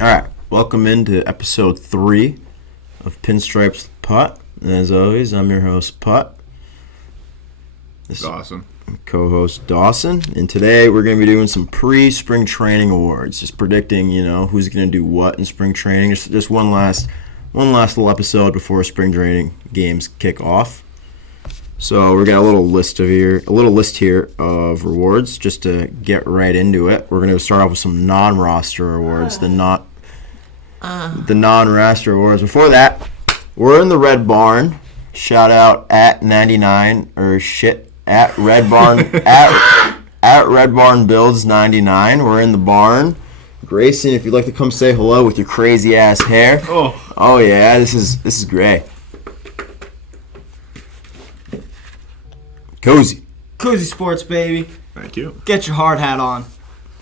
All right, welcome into episode 3 of Pinstripes Putt. And as always, I'm your host, Putt. This Dawson. Co-host Dawson. And today we're going to be doing some pre-spring training awards. Just predicting, who's going to do what in spring training. Just one last little episode before spring training games kick off. So we're got a little list here of rewards just to get right into it. We're going to start off with some non-roster awards, the non-roster awards. Before that, we're in the Red Barn. Shout out at 99 at Red Barn at Red Barn Builds 99. We're in the barn. Grayson, if you'd like to come say hello with your crazy ass hair. Oh yeah, this is great. Koozie Sports, baby. Thank you. Get your hard hat on.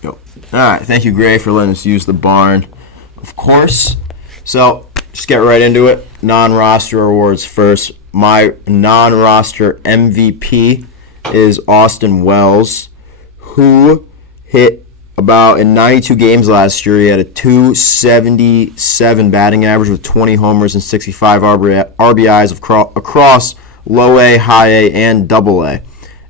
Go. All right, thank you, Gray, for letting us use the barn, of course. So, just get right into it. Non-roster awards first. My non-roster MVP is Austin Wells, who hit about in 92 games last year. He had a .277 batting average with 20 homers and 65 RBIs across low A, high A, and double A.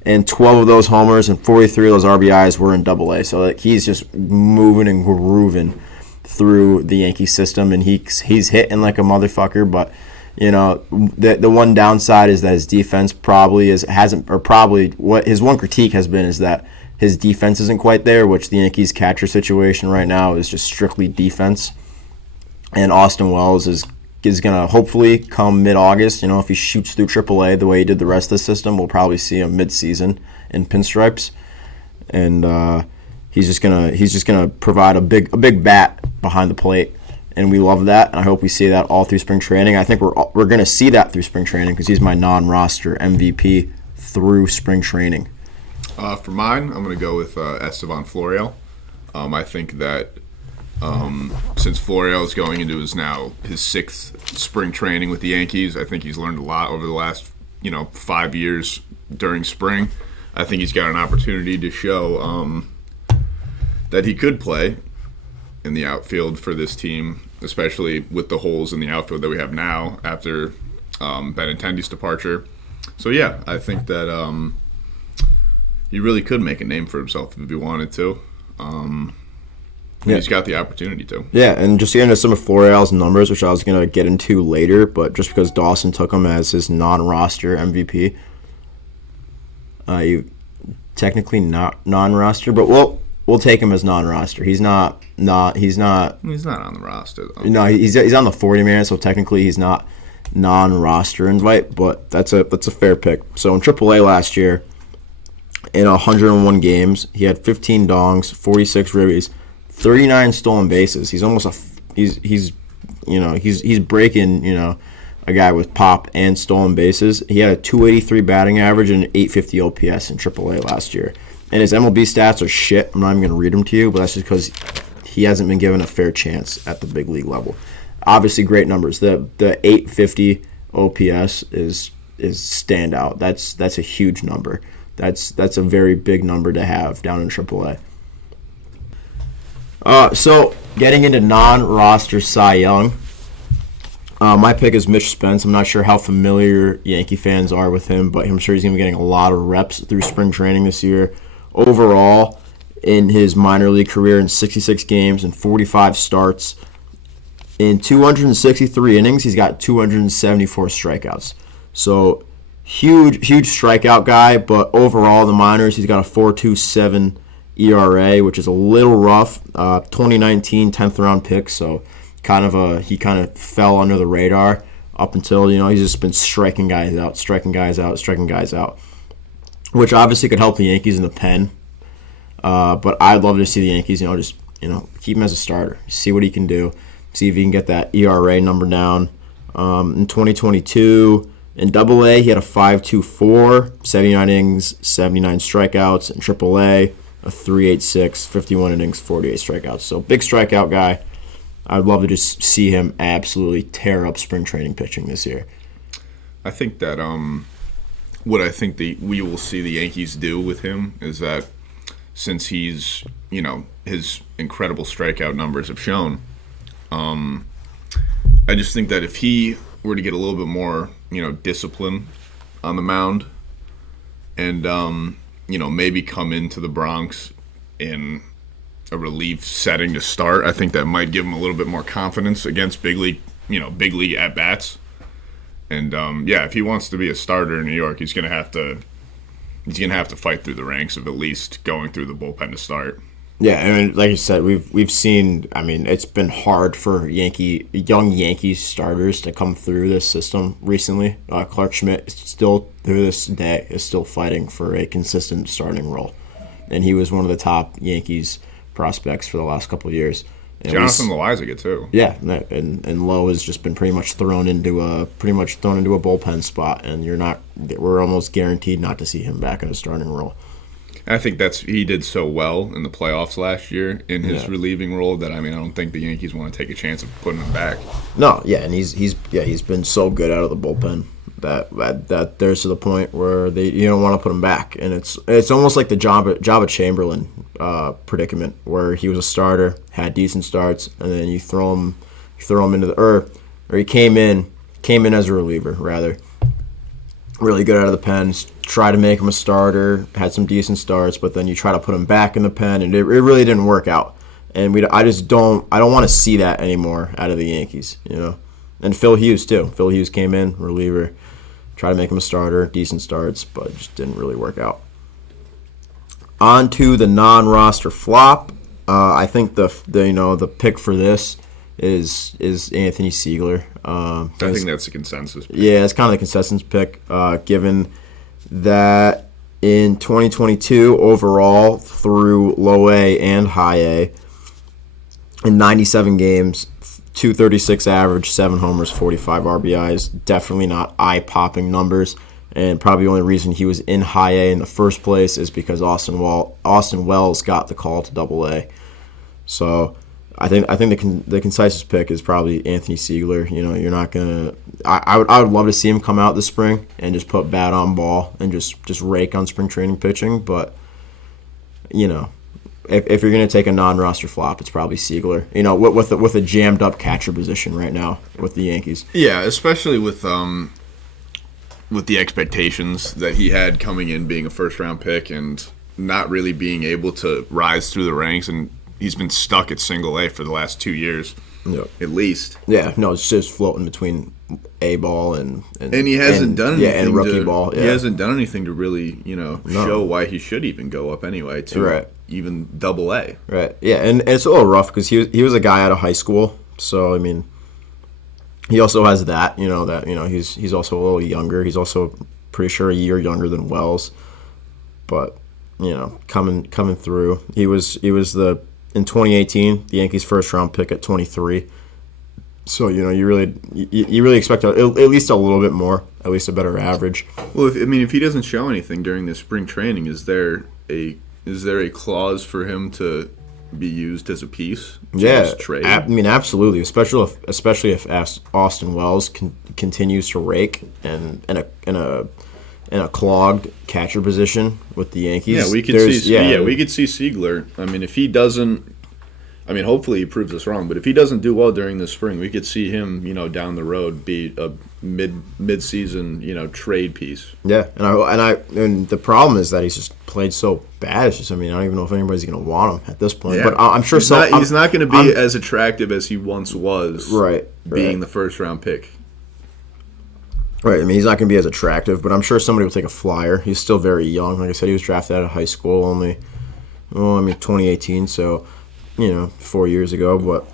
And 12 of those homers and 43 of those RBIs were in double A. So he's just moving and grooving through the Yankee system, and he's hitting like a motherfucker. But the one downside is that his defense what his one critique has been is that his defense isn't quite there, which the Yankees catcher situation right now is just strictly defense. And Austin Wells is going to hopefully come mid-August. If he shoots through AAA the way he did the rest of the system, we'll probably see him mid-season in Pinstripes. And he's just gonna provide a big bat behind the plate, and we love that. And I hope we see that all through spring training. I think we're gonna see that through spring training because he's my non-roster MVP through spring training. For mine, I'm going to go with Estevan Florial. I think that since Florial is going into his 6th spring training with the Yankees, I think he's learned a lot over the last 5 years during spring. I think he's got an opportunity to show that he could play in the outfield for this team, especially with the holes in the outfield that we have now after Benintendi's departure. So yeah, I think that he really could make a name for himself if he wanted to. Yeah. He's got the opportunity to. Yeah, and just getting into some of Florial's numbers, which I was going to get into later, but just because Dawson took him as his non-roster MVP, you technically not non-roster, but we'll take him as non-roster. He's not He's not on the roster, though. No, he's on the 40-man, so technically he's not non-roster invite, but that's a fair pick. So in AAA last year, in 101 games, he had 15 dongs, 46 ribbies, 39 stolen bases. He's almost he's breaking a guy with pop and stolen bases. He had a .283 batting average and an .850 OPS in AAA last year. And his MLB stats are shit. I'm not even going to read them to you, but that's just because he hasn't been given a fair chance at the big league level. Obviously, great numbers. The .850 OPS is standout. That's a huge number. That's a very big number to have down in AAA. So, getting into non-roster Cy Young, my pick is Mitch Spence. I'm not sure how familiar Yankee fans are with him, but I'm sure he's going to be getting a lot of reps through spring training this year. Overall, in his minor league career in 66 games and 45 starts, in 263 innings, he's got 274 strikeouts. So, huge strikeout guy, but overall, in the minors, he's got a 4.27 ERA, which is a little rough. 2019 10th round pick, so he kind of fell under the radar up until he's just been striking guys out, which obviously could help the Yankees in the pen. But I'd love to see the Yankees, just keep him as a starter, see what he can do, see if he can get that ERA number down. In 2022. In Double-A, he had a 5.24, 79 innings, 79 strikeouts. In Triple-A, a 3.86, 51 innings, 48 strikeouts. So big strikeout guy. I'd love to just see him absolutely tear up spring training pitching this year. I think that what I think we will see the Yankees do with him is that since he's, his incredible strikeout numbers have shown, I just think that if he were to get a little bit more, discipline on the mound, and maybe come into the Bronx in a relief setting to start, I think that might give him a little bit more confidence against big league at bats. And if he wants to be a starter in New York, he's gonna have to fight through the ranks of at least going through the bullpen to start. Yeah, I mean, like you said, we've seen. I mean, it's been hard for young Yankees starters to come through this system recently. Clark Schmidt still through this day is still fighting for a consistent starting role, and he was one of the top Yankees prospects for the last couple of years. And Jonathan Loizaga too. Yeah, and Lowe has just been pretty much thrown into a bullpen spot, and we're almost guaranteed not to see him back in a starting role. I think he did so well in the playoffs last year in his relieving role that I don't think the Yankees want to take a chance of putting him back. No, yeah, and he's been so good out of the bullpen that there's to the point where you don't want to put him back, and it's almost like the Jabba Chamberlain predicament where he was a starter, had decent starts, and then you throw him into the or he came in as a reliever rather. Really good out of the pen, try to make him a starter, had some decent starts, but then you try to put him back in the pen, and it really didn't work out. And I don't want to see that anymore out of the Yankees, And Phil Hughes too. Phil Hughes came in, reliever, tried to make him a starter, decent starts, but it just didn't really work out. On to the non-roster flop. I think the pick for this is Anthony Siegler. I think that's the consensus pick. Yeah, it's kind of the consensus pick, given that in 2022 overall through low A and high A, in 97 games, 236 average, 7 homers, 45 RBIs. Definitely not eye-popping numbers, and probably the only reason he was in high A in the first place is because Austin Wells got the call to Double A. So I think the concise pick is probably Anthony Siegler. You're not gonna. I would love to see him come out this spring and just put bat on ball and just rake on spring training pitching. But if you're gonna take a non-roster flop, it's probably Siegler. With a jammed up catcher position right now with the Yankees. Yeah, especially with the expectations that he had coming in, being a first-round pick and not really being able to rise through the ranks, and he's been stuck at single A for the last 2 years, at least. Yeah, no, it's just floating between A ball and he hasn't done anything. Yeah, and rookie ball. Yeah. He hasn't done anything to really, show why he should even go up anyway to even Double A. Right. Yeah, and it's a little rough because he was a guy out of high school, so I mean, he also has that. He's also a little younger. He's also pretty sure a year younger than Wells, but coming through, he was in 2018, the Yankees' first-round pick at 23. So you really expect at least a little bit more, at least a better average. Well, if he doesn't show anything during this spring training, is there a clause for him to be used as a piece? Yeah, trade? Absolutely, especially if Austin Wells continues to rake and in a clogged catcher position with the Yankees. Yeah, we could see Siegler. If he doesn't, hopefully he proves us wrong. But if he doesn't do well during the spring, we could see him, down the road be a mid-season, trade piece. Yeah, and the problem is that he's just played so bad. It's just, I don't even know if anybody's going to want him at this point. Yeah. But I'm sure he's not going to be as attractive as he once was. Right. Being the first-round pick. Right, he's not going to be as attractive, but I'm sure somebody will take a flyer. He's still very young. Like I said, he was drafted out of high school only, 2018, so, 4 years ago. But,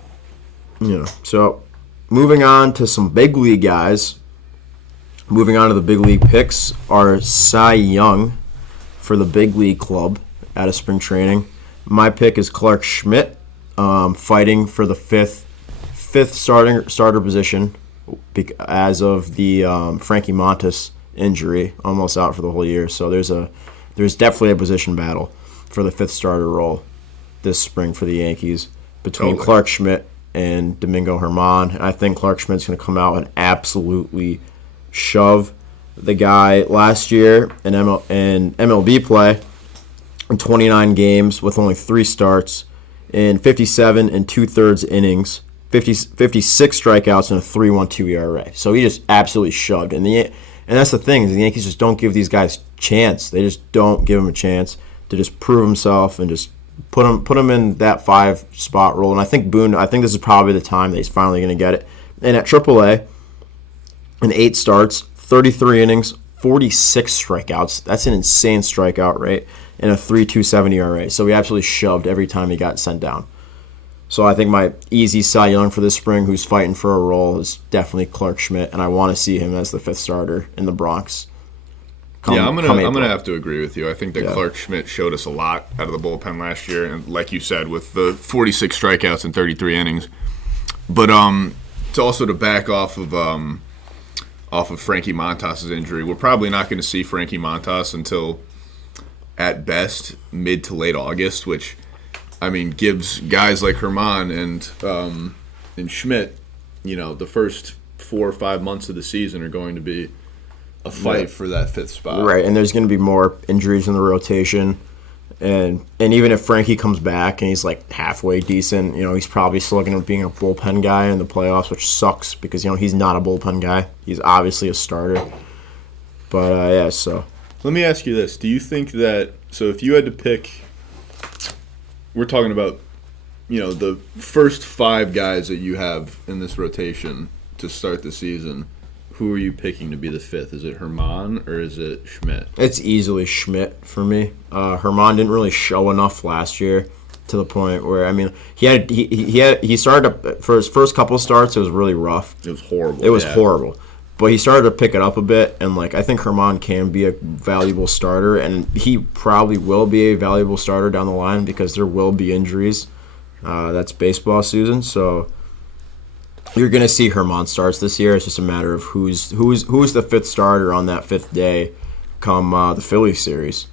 so moving on to some big league guys. Moving on to the big league picks are Cy Young for the big league club out of spring training. My pick is Clark Schmidt, fighting for the fifth starter position as of the Frankie Montas injury, almost out for the whole year. So there's definitely a position battle for the fifth starter role this spring for the Yankees between Clark Schmidt and Domingo Germán. And I think Clark Schmidt's going to come out and absolutely shove the guy. Last year in MLB play, in 29 games with only 3 starts, in 57 and 2/3 innings, 56 strikeouts and a 3.12 ERA. So he just absolutely shoved. And that's the thing, is the Yankees just don't give these guys a chance. They just don't give him a chance to just prove himself and just put him in that 5-spot role. And I think this is probably the time that he's finally going to get it. And at AAA, in 8 starts, 33 innings, 46 strikeouts. That's an insane strikeout rate. And a 3.27 ERA. So he absolutely shoved every time he got sent down. So I think my easy Cy Young for this spring, who's fighting for a role, is definitely Clark Schmidt, and I want to see him as the 5th starter in the Bronx. I'm gonna have to agree with you. I think that Clark Schmidt showed us a lot out of the bullpen last year, and like you said, with the 46 strikeouts and 33 innings. But it's also to back off of Frankie Montas' injury. We're probably not going to see Frankie Montas until, at best, mid to late August, which, I mean, gives guys like Herman and Schmidt, the first 4 or 5 months of the season are going to be a fight for that 5th spot. Right, and there's going to be more injuries in the rotation. And even if Frankie comes back and he's like halfway decent, he's probably still going to be a bullpen guy in the playoffs, which sucks because, he's not a bullpen guy. He's obviously a starter. But, so. Let me ask you this. Do you think that, so if you had to pick, we're talking about, the first 5 guys that you have in this rotation to start the season, who are you picking to be the 5th? Is it Herman or is it Schmidt? It's easily Schmidt for me. Herman didn't really show enough last year to the point where, he started for his first couple starts, it was really rough. It was horrible. It was horrible. But he started to pick it up a bit, and I think Herman can be a valuable starter, and he probably will be a valuable starter down the line because there will be injuries. That's baseball season, so you're going to see Herman starts this year. It's just a matter of who's the 5th starter on that 5th day come the Phillies series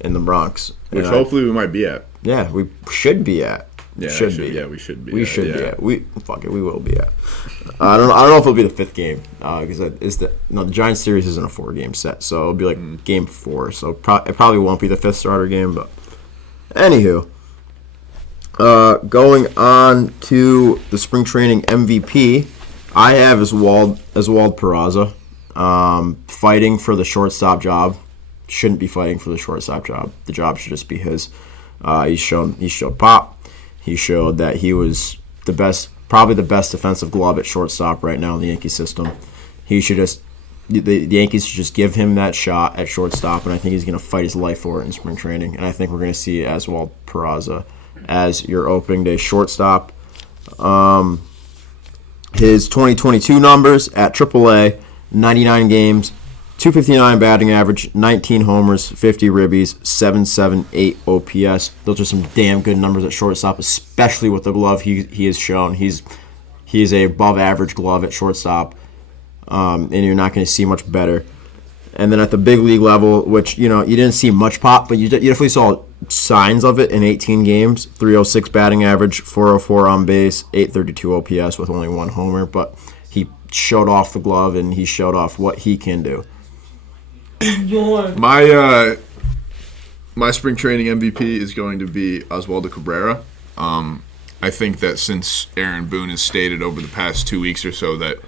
in the Bronx. Which hopefully we might be at. Yeah, we should be at. Yeah, we should be. We should be at. We will be at. I don't know if it'll be the 5th game because the Giants series isn't a 4-game set, so it'll be like game 4. So it probably won't be the 5th starter game, but anywho, going on to the spring training MVP, I have Oswald Peraza, fighting for the shortstop job. Shouldn't be fighting for the shortstop job. The job should just be his. He showed pop. He showed that he was probably the best defensive glove at shortstop right now in the Yankee system. He should the Yankees should just give him that shot at shortstop, and I think he's going to fight his life for it in spring training. And I think we're going to see Oswald Peraza as your opening day shortstop. His 2022 numbers at AAA, 99 games, 259 batting average, 19 homers, 50 ribbies, 778 OPS. Those are some damn good numbers at shortstop, especially with the glove he has shown. He's a above average glove at shortstop, and you're not going to see much better. And then at the big league level, which you didn't see much pop, but you definitely saw signs of it in 18 games. 306 batting average, 404 on base, 832 OPS with only 1 homer. But he showed off the glove, and he showed off what he can do. My spring training MVP is going to be Oswaldo Cabrera. I think that since Aaron Boone has stated over the past 2 weeks or so that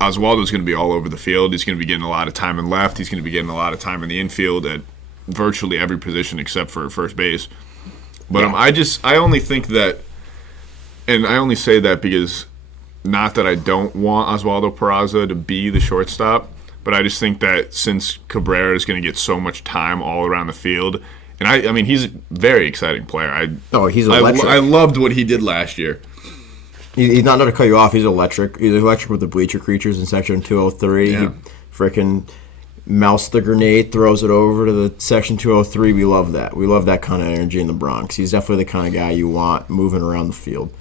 Oswaldo's going to be all over the field. He's going to be getting a lot of time in left. He's going to be getting a lot of time in the infield at virtually every position except for first base. But I only think that, and I only say that because not that I don't want Oswaldo Peraza to be the shortstop, but I just think that since Cabrera is going to get so much time all around the field, and I mean, he's a very exciting player. He's electric. I loved what he did last year. He's not to cut you off. He's electric. He's electric with the bleacher creatures in section 203. Yeah. He freaking mouse the grenade, throws it over to the section 203. We love that. We love that kind of energy in the Bronx. He's definitely the kind of guy you want moving around the field.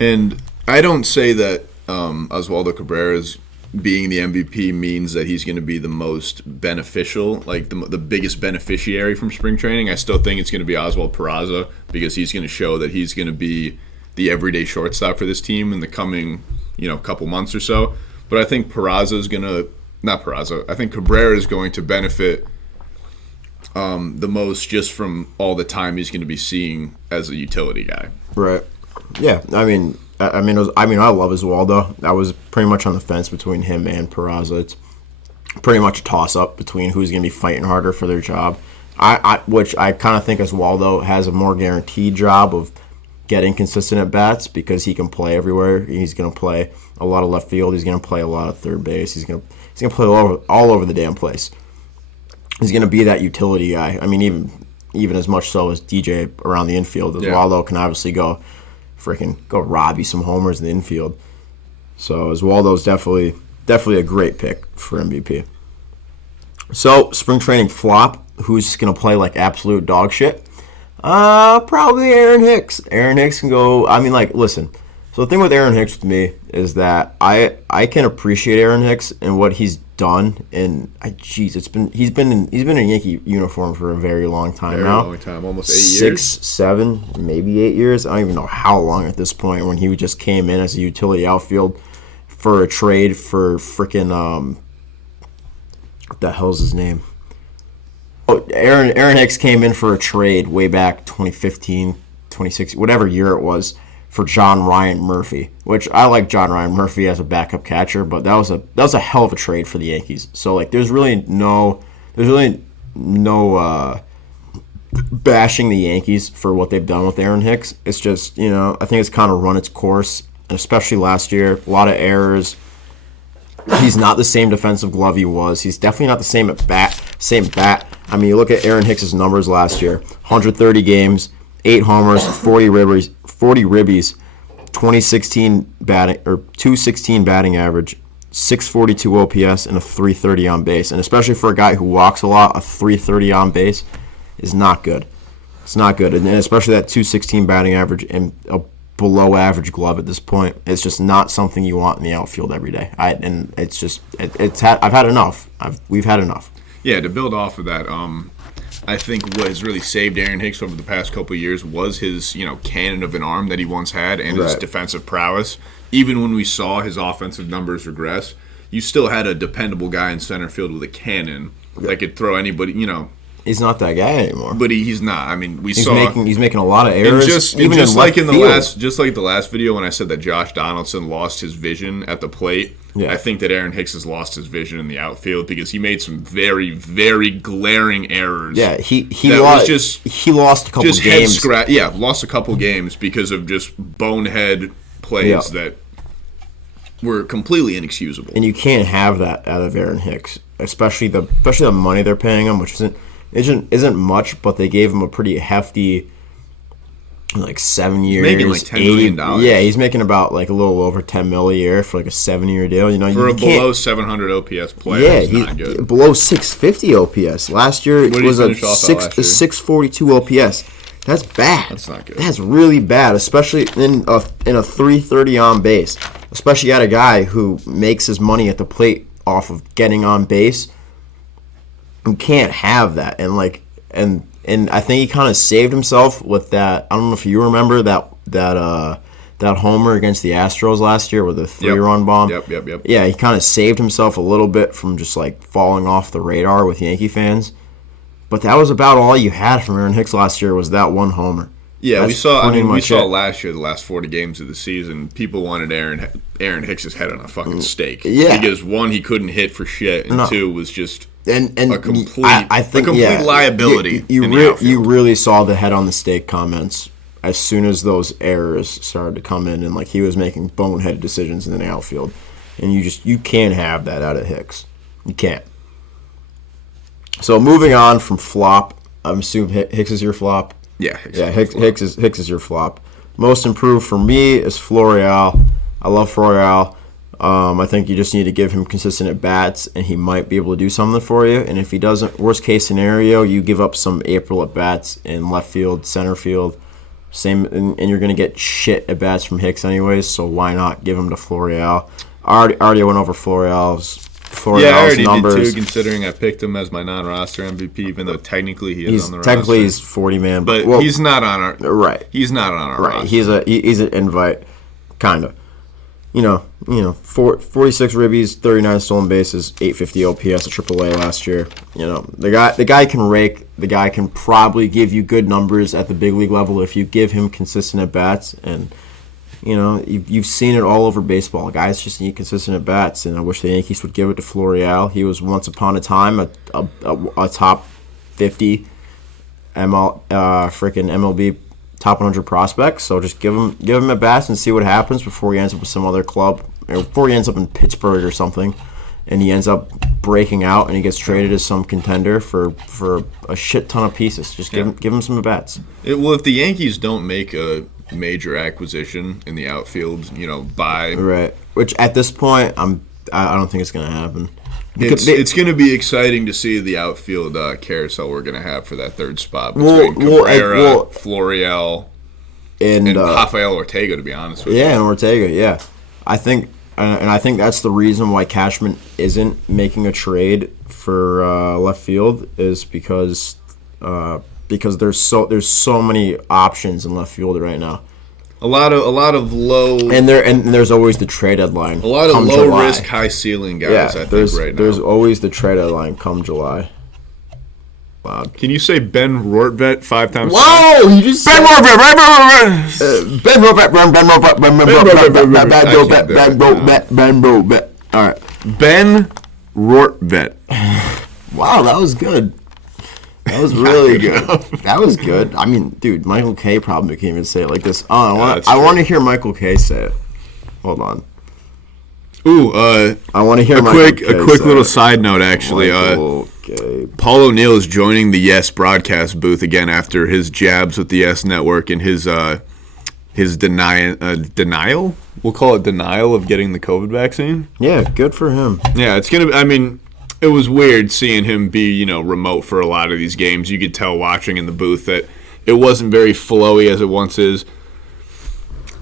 And I don't say that Oswaldo Cabrera's being the MVP means that he's going to be the most beneficial, like the biggest beneficiary from spring training. I still think it's going to be Oswald Peraza because he's going to show that he's going to be the everyday shortstop for this team in the coming, couple months or so. But I think I think Cabrera is going to benefit the most just from all the time he's going to be seeing as a utility guy. Right. Yeah, I love Oswaldo. I was pretty much on the fence between him and Peraza. It's pretty much a toss-up between who's going to be fighting harder for their job. Which I kind of think Oswaldo has a more guaranteed job of getting consistent at bats because he can play everywhere. He's going to play a lot of left field. He's going to play a lot of third base. He's going to play all over the damn place. He's going to be that utility guy. I mean, even as much so as DJ around the infield. Oswaldo can obviously go rob you some homers in the infield. So Oswaldo's definitely a great pick for MVP. So spring training flop. Who's going to play like absolute dog shit? Probably Aaron Hicks. Aaron Hicks can go. Listen. So the thing with Aaron Hicks with me is that I can appreciate Aaron Hicks and what he's done. And he's been in a Yankee uniform for a very long time now. Very long time, almost 8 years. 6, 7, maybe 8 years. I don't even know how long at this point. When he just came in as a utility outfield for a trade for freaking what the hell's his name? Oh, Aaron Hicks came in for a trade way back 2015, 2016, whatever year it was, for John Ryan Murphy, which I like John Ryan Murphy as a backup catcher, but that was a hell of a trade for the Yankees. So like there's really no bashing the Yankees for what they've done with Aaron Hicks. It's just, I think it's kind of run its course, and especially last year, a lot of errors. He's not the same defensive glove he was. He's definitely not the same bat. I mean, you look at Aaron Hicks' numbers last year: 130 games, 8 homers, 40 ribbies, 216 batting average, 642 OPS, and a 330 on base. And especially for a guy who walks a lot, a 330 on base is not good. It's not good, and especially that 216 batting average and a below average glove at this point. It's just not something you want in the outfield every day. I've had enough. We've had enough. Yeah, to build off of that, I think what has really saved Aaron Hicks over the past couple of years was his, cannon of an arm that he once had and his defensive prowess. Even when we saw his offensive numbers regress, you still had a dependable guy in center field with a cannon that could throw anybody, He's not that guy anymore. But he's not. I mean, he's making a lot of errors. Just like the last video when I said that Josh Donaldson lost his vision at the plate. Yeah. I think that Aaron Hicks has lost his vision in the outfield because he made some very, very glaring errors. Yeah, he lost a couple games. Lost a couple games because of just bonehead plays that were completely inexcusable. And you can't have that out of Aaron Hicks, especially the money they're paying him, which isn't much, but they gave him a pretty hefty, 7 years. He's making like $10 million. Yeah, he's making about a little over $10 million a year for a 7-year deal. For a below 700 OPS player, he's not good. Below 650 OPS. Last year it was a 642 OPS. That's bad. That's not good. That's really bad, especially in a 330 on base. Especially at a guy who makes his money at the plate off of getting on base. You can't have that, and I think he kind of saved himself with that. I don't know if you remember that homer against the Astros last year with a 3-run bomb. Yep. Yeah, he kind of saved himself a little bit from just falling off the radar with Yankee fans. But that was about all you had from Aaron Hicks last year was that one homer. Yeah, we saw last year, the last 40 games of the season, people wanted Aaron Hicks' head on a fucking stake. Yeah. Because one, he couldn't hit for shit, and two, was just a complete liability. You really saw the head on the stake comments as soon as those errors started to come in, and he was making boneheaded decisions in the outfield, and you can't have that out of Hicks. You can't. So moving on from flop, I'm assuming Hicks is your flop. Yeah, Hicks is your flop. Most improved for me is Florial. I love Florial. I think you just need to give him consistent at bats, and he might be able to do something for you. And if he doesn't, worst case scenario, you give up some April at bats in left field, center field. Same, and you're gonna get shit at bats from Hicks anyways. So why not give him to Florial? I already went over Florial's I already numbers. Did too, considering I picked him as my non-roster MVP, even though technically he is on the roster. Technically he's 40-man, but he's not on our He's not on our roster. He's an invite, kind of. 46 ribbies, 39 stolen bases, 850 OPS at AAA last year. The guy can rake. The guy can probably give you good numbers at the big league level if you give him consistent at bats, and you've seen it all over baseball. Guys just need consistent at bats, and I wish the Yankees would give it to Florial. He was once upon a time a top 50 MLB top 100 prospect. So just give him at bats and see what happens before he ends up with some other club, or before he ends up in Pittsburgh or something, and he ends up breaking out and he gets traded as some contender for a shit ton of pieces. Just give him some at bats. Well, if the Yankees don't make a major acquisition in the outfield, by right, which at this point I don't think it's going to happen. It's going to be exciting to see the outfield carousel we're going to have for that third spot between Cabrera, Florial, and Rafael Ortega. To be honest with you, and Ortega. Yeah, I think that's the reason why Cashman isn't making a trade for left field is because there's so many options in left field right now. A lot of low and there's always the trade deadline. A lot of low risk, high ceiling guys. I think right now there's always the trade deadline come July. Wow. Can you say Ben Rortvet 5 times? Whoa! You just Ben Rortvet, Ben Rortvet. All right, Ben Rortvet. Wow, that was good. That was really good. That was good. I mean, dude, Michael K probably can't even say it like this. I want to hear Michael K say it. Hold on. Ooh, I want to hear a quick little side note. Actually, Paul O'Neill is joining the Yes broadcast booth again after his jabs with the Yes Network and his denial. We'll call it denial of getting the COVID vaccine. Yeah, good for him. Yeah, it's gonna. I mean, it was weird seeing him be, remote for a lot of these games. You could tell watching in the booth that it wasn't very flowy as it once is.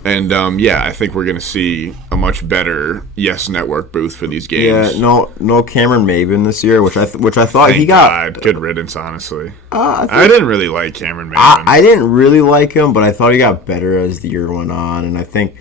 And, I think we're going to see a much better Yes Network booth for these games. Yeah, no Cameron Maben this year, which I thought Thank he got. God. Good riddance, honestly. I didn't really like Cameron Maben. I didn't really like him, but I thought he got better as the year went on. And I think,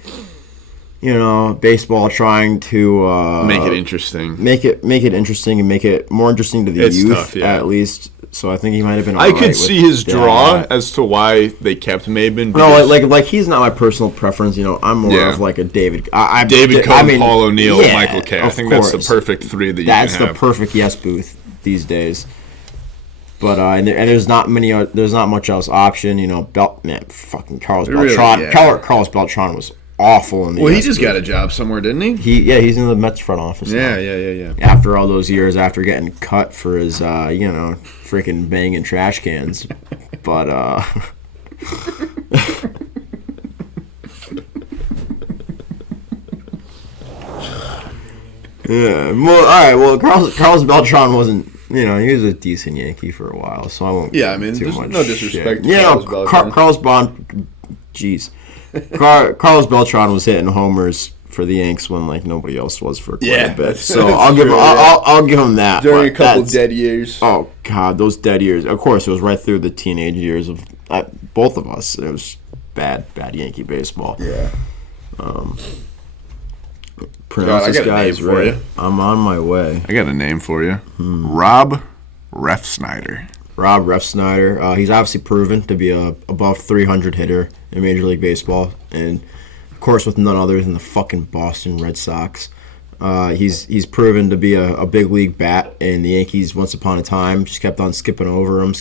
baseball trying to make it interesting. Make it interesting and make it more interesting to the youth, tough, yeah. At least. So I think he might have been. I could see his draw as to why they kept Maben. No, like he's not my personal preference. I'm more of like a David. David Cohn, Paul O'Neill, Michael K. I think that's the perfect three that you can have. That's the perfect Yes booth these days. But and there's not much else option. Carlos Beltran. Really, Carlos Beltran was awful in the. Well, he just got a job somewhere, didn't he? He's in the Mets front office. Yeah. After all those years, after getting cut for his, freaking banging trash cans, but yeah. Well, all right. Well, Carlos Beltran wasn't. He was a decent Yankee for a while, so I won't. Yeah, I mean, there's no disrespect. Carlos Beltran. Jeez. Carlos Beltran was hitting homers for the Yanks when nobody else was for quite a bit. So I'll give him that. During a couple dead years. Oh God, those dead years. Of course, it was right through the teenage years of both of us. It was bad Yankee baseball. Yeah. Pronounce this guy's for right. You. I'm on my way. I got a name for you. Rob Refsnyder. Rob Refsnyder. He's obviously proven to be a above 300 hitter in Major League Baseball, and of course with none other than the fucking Boston Red Sox. He's proven to be a big league bat, and the Yankees once upon a time just kept on skipping over him,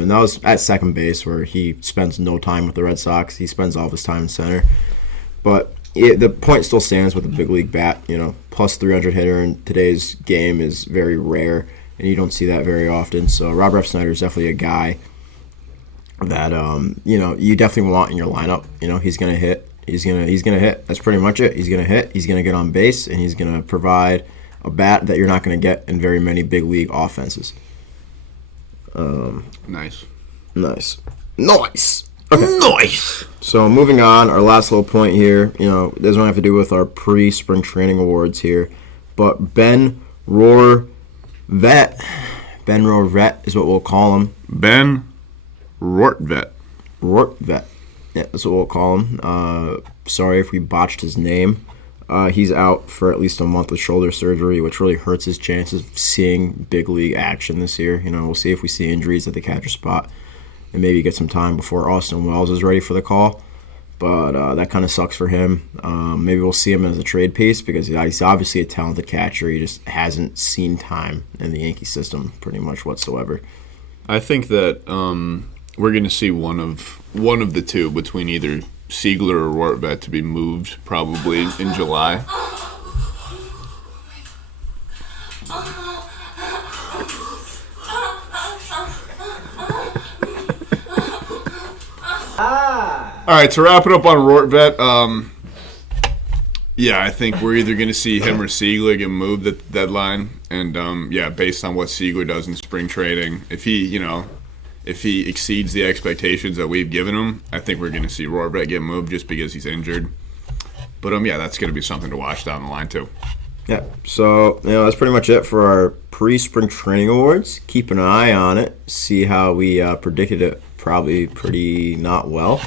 and that was at second base where he spends no time with the Red Sox. He spends all of his time in center, but the point still stands with a big league bat. Plus 300 hitter in today's game is very rare. And you don't see that very often. So Rob Refsnyder is definitely a guy that you definitely want in your lineup. He's gonna hit. He's gonna hit. That's pretty much it. He's gonna hit. He's gonna get on base, and he's gonna provide a bat that you're not gonna get in very many big league offenses. Nice. Okay. Nice. So moving on, our last little point here. This won't have to do with our pre-spring training awards here, but Ben Rortvet is what we'll call him. Ben Rortvet. Yeah, that's what we'll call him. Sorry if we botched his name. He's out for at least a month with shoulder surgery, which really hurts his chances of seeing big league action this year. We'll see if we see injuries at the catcher spot and maybe get some time before Austin Wells is ready for the call. but that kind of sucks for him. Maybe we'll see him as a trade piece because he's obviously a talented catcher. He just hasn't seen time in the Yankee system pretty much whatsoever. I think that we're going to see one of the two between either Siegler or Rortvedt to be moved probably in July. All right, to wrap it up on Rortvedt, yeah, I think we're either going to see him or Siegler get moved at the deadline, and yeah, based on what Siegler does in spring training, if he exceeds the expectations that we've given him, I think we're going to see Rortvedt get moved just because he's injured. But yeah, that's going to be something to watch down the line too. Yeah, so that's pretty much it for our pre-spring training awards. Keep an eye on it, see how we predicted it. Probably pretty not well.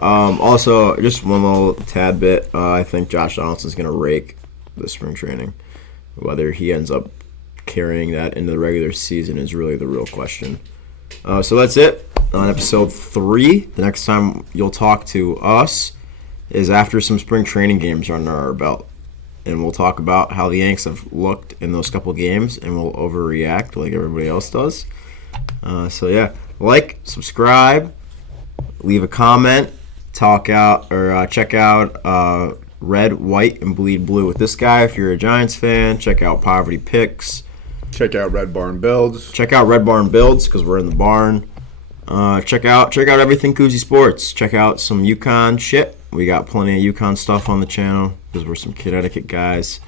Also, just one little tad bit. I think Josh Donaldson's going to rake the spring training. Whether he ends up carrying that into the regular season is really the real question. So that's it on episode 3. The next time you'll talk to us is after some spring training games are under our belt. And we'll talk about how the Yanks have looked in those couple games, and we'll overreact like everybody else does. So yeah, like, subscribe, leave a comment, check out Red, White, and Bleed Blue with this guy if you're a Giants fan. Check out Poverty Picks. Check out Red Barn Builds. Check out Red Barn Builds because we're in the barn. Check out everything Koozie Sports. Check out some UConn shit. We got plenty of UConn stuff on the channel because we're some Connecticut guys.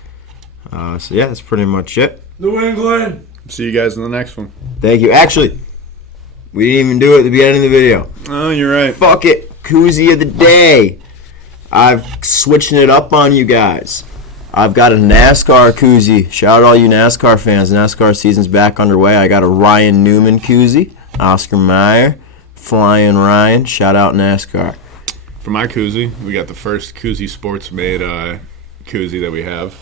So yeah, that's pretty much it. New England. See you guys in the next one. Thank you. Actually, we didn't even do it at the beginning of the video. Oh, you're right. Fuck it. Koozie of the day. I've switching it up on you guys. I've got a NASCAR koozie. Shout out all you NASCAR fans. NASCAR season's back underway. I got a Ryan Newman koozie. Oscar Mayer. Flying Ryan. Shout out NASCAR. For my koozie, we got the first Koozie Sports made koozie that we have.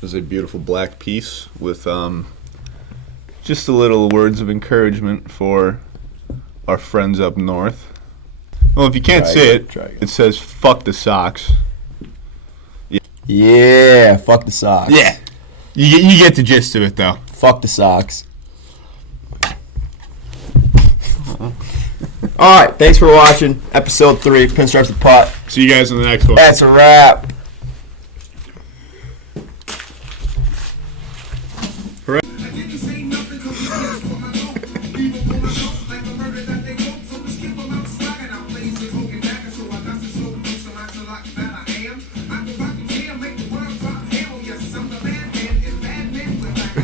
It's a beautiful black piece with just a little words of encouragement for our friends up north. Well, if you can't see it, it says "fuck the Sox." Yeah, fuck the Sox. Yeah, you get the gist of it though. Fuck the Sox. All right, thanks for watching episode 3, Pinstripes the Putt. See you guys in the next one. That's a wrap.